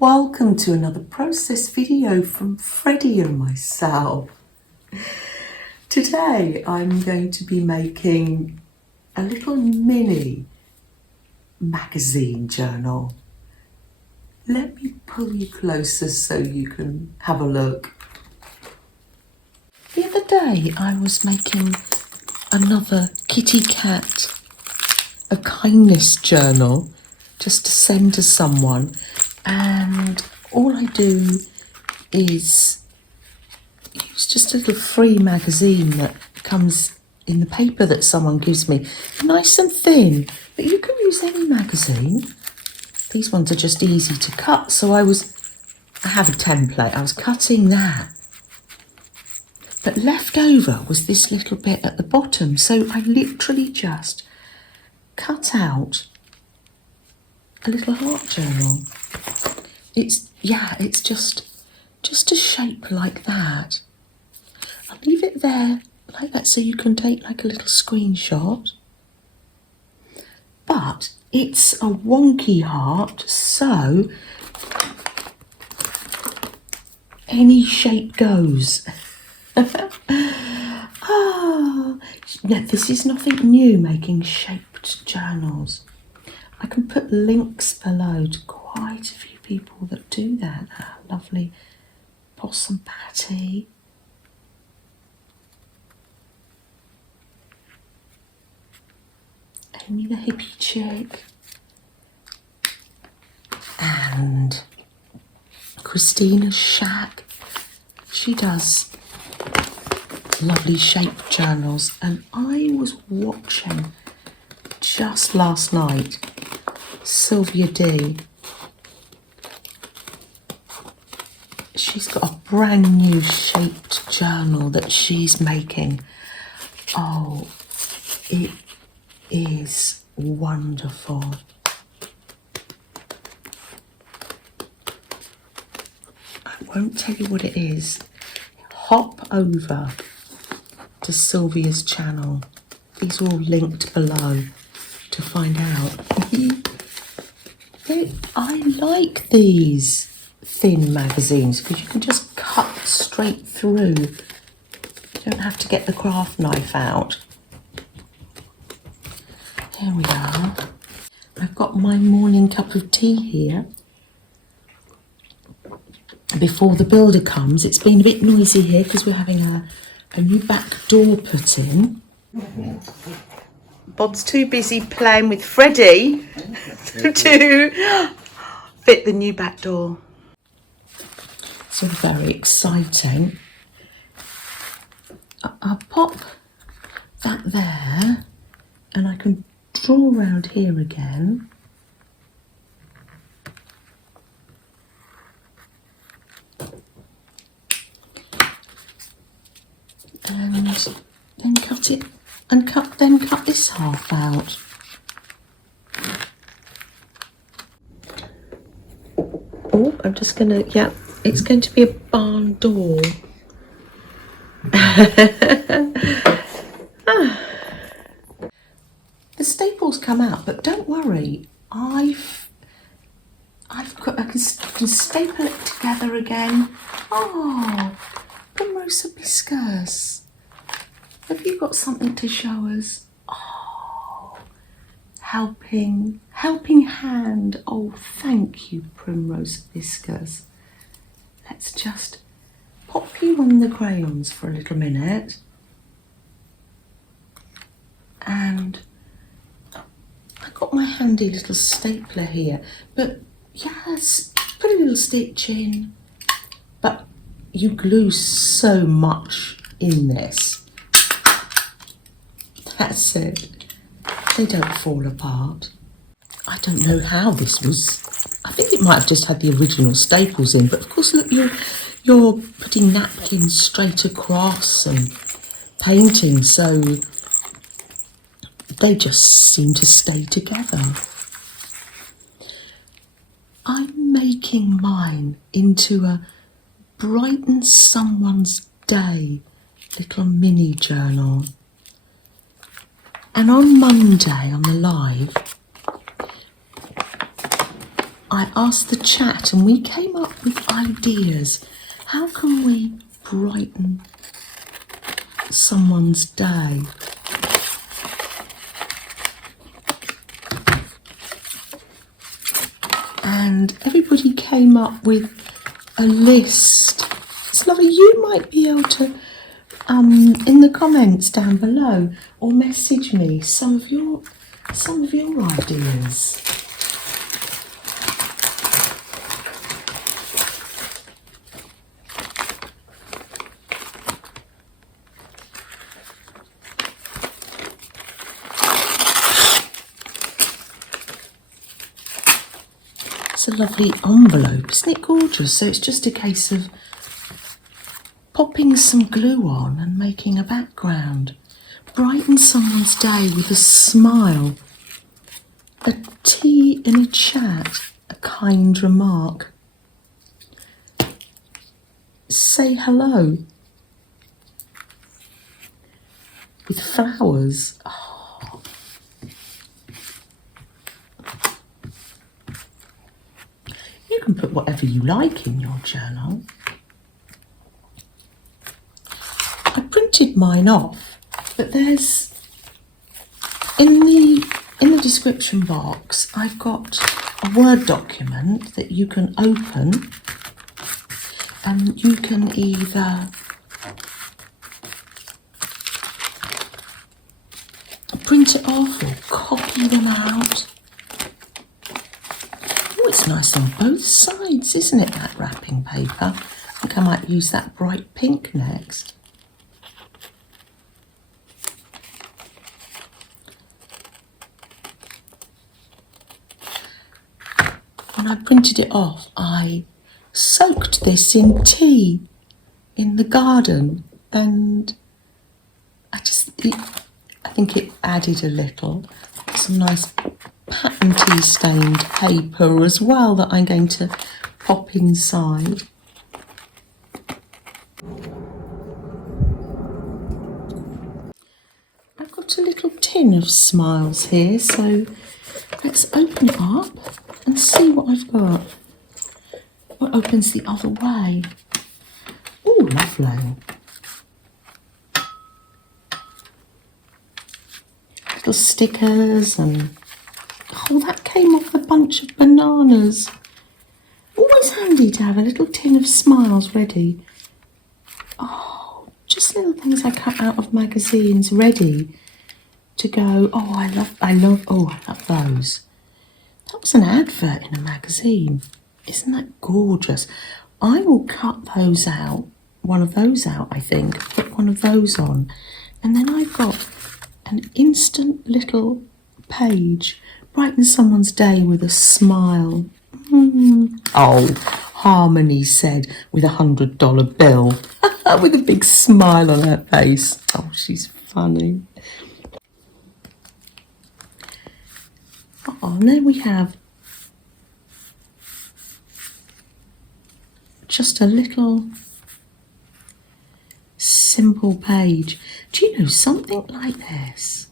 Welcome to another process video from Freddie and myself. Today I'm going to be making a little mini magazine journal. Let me pull you closer so you can have a look. The other day I was making another kitty cat a kindness journal just to send to someone, and all I do is use just a little free magazine that comes in the paper that someone gives me, nice and thin, but you can use any magazine. These ones are just easy to cut, so I have a template, I was cutting that, but left over was this little bit at the bottom, so I literally just cut out a little heart journal. It's just a shape like that. I'll leave it there like that so you can take like a little screenshot. But it's a wonky heart, so any shape goes. No, this is nothing new, making shaped journals. I can put links below to quite a few people that do that. Lovely Possum Patty. Amy the Hippie Chick. And Christina Shack. She does lovely shaped journals, and I was watching just last night Sylvia D. She's got a brand new shaped journal that she's making. Oh, it is wonderful. I won't tell you what it is. Hop over to Sylvia's channel. These are all linked below to find out. I like these thin magazines because you can just cut straight through. You don't have to get the craft knife out. Here we are. I've got my morning cup of tea here. Before the builder comes, it's been a bit noisy here because we're having a new back door put in. Bob's too busy playing with Freddie to fit the new back door. So very exciting. I'll pop that there, and I can draw around here again. And then cut it, and cut this half out. Oh, I'm just gonna, it's going to be a barn door. The staples come out, but don't worry, I can staple it together again. Oh, Primrose Hibiscus. Have you got something to show us? Oh, helping hand. Oh, thank you, Primrose Hibiscus. Let's just pop you on the crayons for a little minute. And I've got my handy little stapler here. But yes, put a little stitch in. But you glue so much in this. That's it. They don't fall apart. I don't know how this was. I think it might have just had the original staples in, but of course, look, you're putting napkins straight across and painting, so they just seem to stay together. I'm making mine into a brighten someone's day little mini journal. And on Monday on the live, I asked the chat and we came up with ideas. How can we brighten someone's day? And everybody came up with a list. It's lovely. You might be able to, in the comments down below, or message me some of your ideas. It's a lovely envelope, isn't it gorgeous? So it's just a case of popping some glue on and making a background. Brighten someone's day with a smile, a tea in a chat, a kind remark. Say hello with flowers. Oh. You can put whatever you like in your journal. I printed mine off, but there's in the description box I've got a Word document that you can open, and you can either print it off or copy them out. Oh, it's nice on both sides, isn't it, that wrapping paper? I think I might use that bright pink next. When I printed it off, I soaked this in tea in the garden, and I think it added a little. Some nice pattern tea stained paper as well that I'm going to pop inside. I've got a little tin of smiles here, so let's open it up and see what I've got. What opens the other way? Oh, lovely. Little stickers, and oh, that came off a bunch of bananas. Always handy to have a little tin of smiles ready. Oh, just little things I cut out of magazines ready to go. Oh, I love those. That was an advert in a magazine. Isn't that gorgeous? I will cut those out, one of those out, I think, put one of those on. And then I've got an instant little page. Brighten someone's day with a smile. Oh, Harmony said with $100 bill. With a big smile on her face. Oh, she's funny. Oh, and then we have just a little simple page. Do you know, something like this?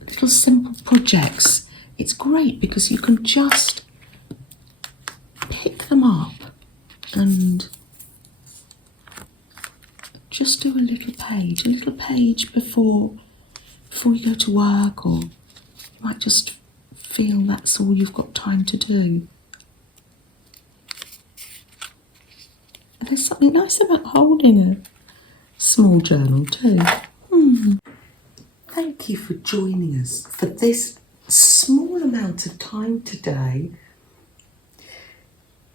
Little simple projects. It's great because you can just pick them up and just do a little page before you go to work, or you might just feel that's all you've got time to do. And there's something nice about holding a small journal too. Thank you for joining us for this small amount of time today.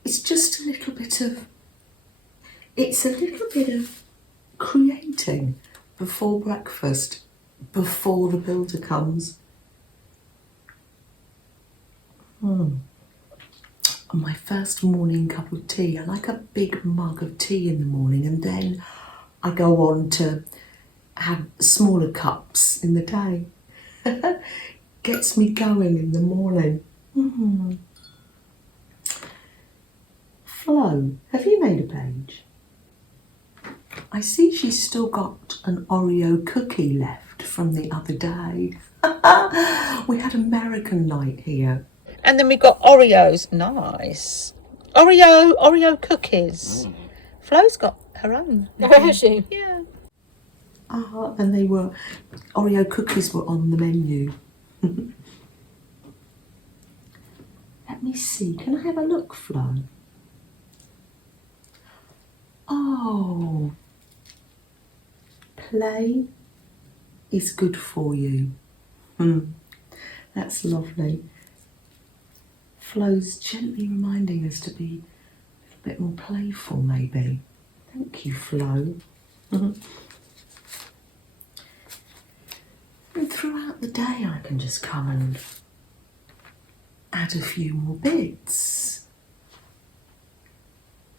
It's just a little bit of creating before breakfast, before the builder comes. On my first morning cup of tea, I like a big mug of tea in the morning, and then I go on to have smaller cups in the day. Gets me going in the morning. Flo, have you made a page? I see she's still got an Oreo cookie left from the other day. We had American night here. And then we got Oreos. Nice. Oreo cookies. Flo's got her own. Has she? Yeah. And they were, Oreo cookies were on the menu. Let me see, can I have a look, Flo? Oh, play is good for you. That's lovely. Flo's gently reminding us to be a bit more playful, maybe. Thank you, Flo. And throughout the day, I can just come and add a few more bits.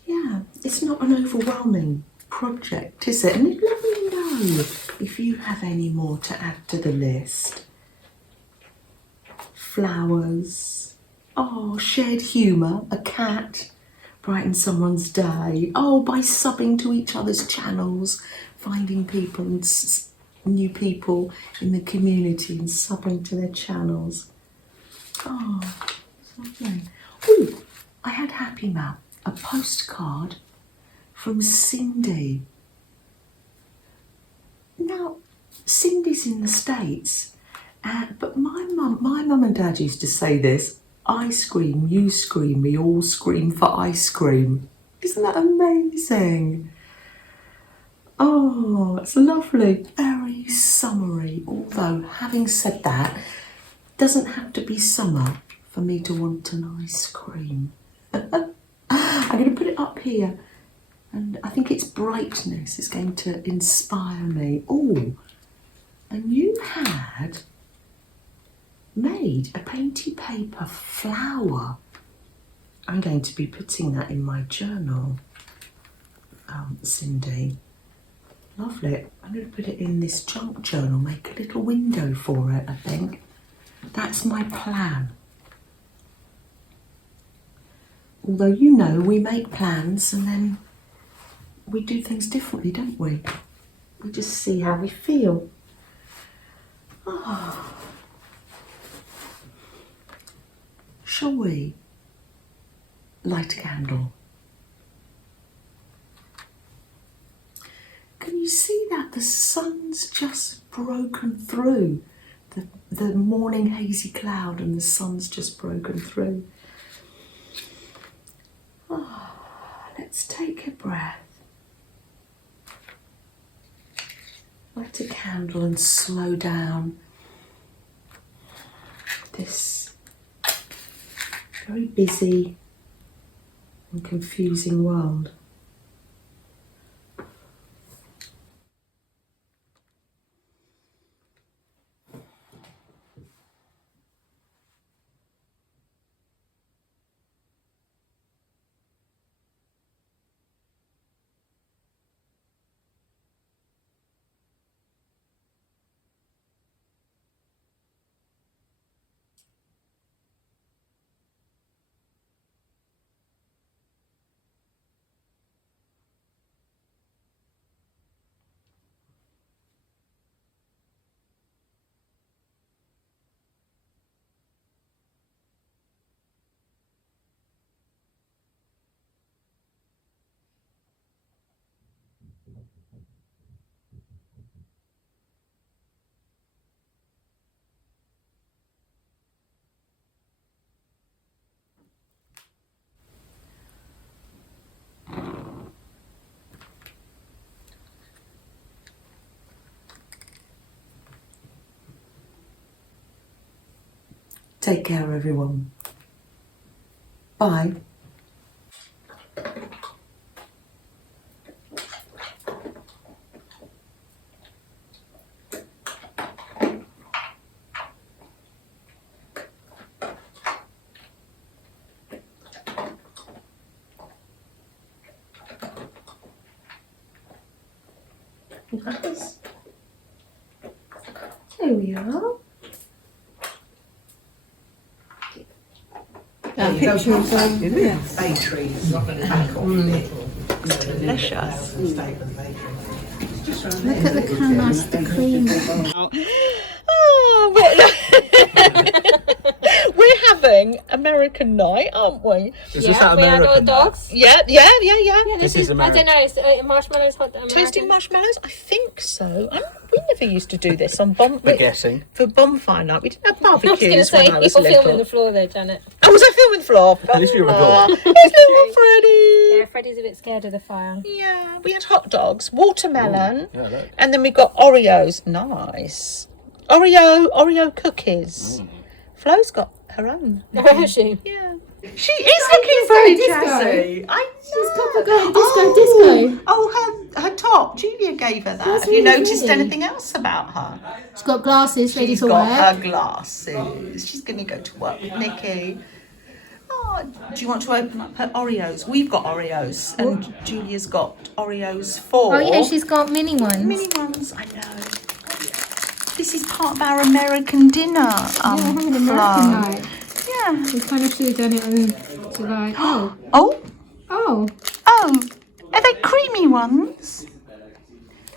Yeah, it's not an overwhelming project, is it? And let me know if you have any more to add to the list. Flowers. Oh, shared humour. A cat. Brighten someone's day. Oh, by subbing to each other's channels. Finding people and new people in the community and subbing to their channels. Oh, lovely. Oh, I had Happy Mail, a postcard from Cindy. Now, Cindy's in the States, but my mum and dad used to say this: I scream, you scream, we all scream for ice cream. Isn't that amazing? Oh, it's lovely. Very summery, although having said that, doesn't have to be summer for me to want an ice cream. I'm going to put it up here, and I think it's brightness is going to inspire me. Oh, and you had made a painty paper flower. I'm going to be putting that in my journal, Cindy. Lovely. I'm going to put it in this junk journal, make a little window for it, I think. That's my plan. Although, you know, we make plans and then we do things differently, don't we? We just see how we feel. Oh. Shall we light a candle? Can you see that? The sun's just broken through the morning hazy cloud, and the sun's just broken through. Oh, let's take a breath. Light a candle and slow down this very busy and confusing world. Take care, everyone. Bye. Nice. There we are. That picture of bay trees back on it. Delicious. Look at how nice the cream is. Oh, we're having American night, aren't we? Is this that American? our dogs. Yeah. Yeah, This is I don't American. know. It's marshmallows, hot American. Toasting marshmallows? I think so. We never used to do this on We're guessing. for bonfire night. We didn't have I was going to barbecues say, when I was people filming little. the floor there, Janet. Oh, was I filming the floor? At least we record. It's little Freddie. Yeah, Freddie's a bit scared of the fire. Yeah, we had hot dogs, watermelon, Yeah, look. and then we got Oreos. Nice. Oreo cookies. Flo's got her own. Where is she? Yeah. She is looking very jazzy. I know. Disco. Oh, her top. Julia gave her that. That's Have you really noticed pretty. anything else about her? She's got glasses ready She's to got wear. her glasses. She's going to go to work with Nikki. Oh, do you want to open up her Oreos? We've got Oreos, and Julia's got Oreos 4. Oh yeah, she's got mini ones. Mini ones, I know. This is part of our American dinner. Yeah, we're having American Flo. night. Yeah. We kind of should have done it on July. Oh, Oh, are they creamy ones?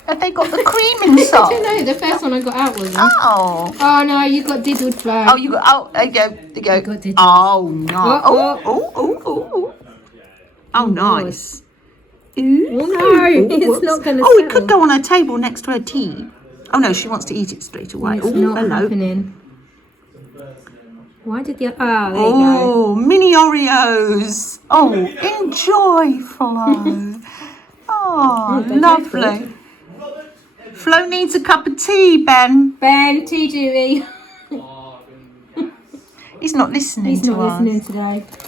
Have they got the cream I don't inside? know. The first one I got out was. Oh. Oh no, you got diddled Flo. Oh, you got. Oh, there you go. There you go. got it. Oh no. Oh, Oh, nice. Ooh. Oh no, it's whoops. not going to. Oh, it could go on her table next to her tea. Oh no, she wants to eat it straight away. It's Oh, not hello. happening. Why did the? Ah, there you Oh, mini Oreos. Oh, enjoy, Flo. Oh, they're lovely. Flo needs a cup of tea, Ben. go. Ben, tea duty. He's not listening He's to not us. listening today.